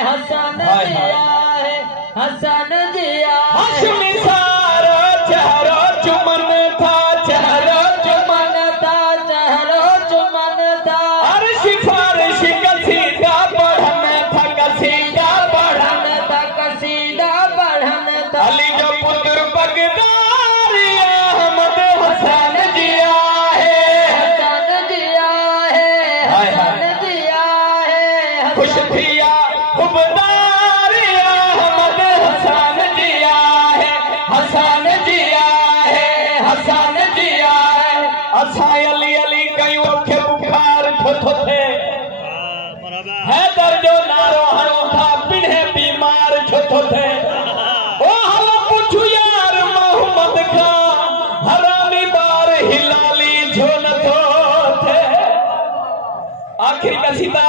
हसन जिया है, हसन जिया हाशमी सारा चेहरा चुमन था, चेहरा चुमन था, चेहरा चुमन था। अरे सिफारिश कसीदा बढ़न था, कसीदा बढ़न था, कसीदा बढ़न था। अली जो पुत्र बगदार अहमद हसन जिया है, हसन जिया है, हसन जिया है। खुश थिया खुबदार अहमद हसन जिया है, हसन जिया है, हसन जिया है। असा अली अली कई के बुखार थो थे है दर्जो नारो हरो था पिन्हे बीमार छो थे। ओ हलो पूछू यार मोहम्मद का हरामी बार हिलाली झोन थो थे। आखिर कसीदा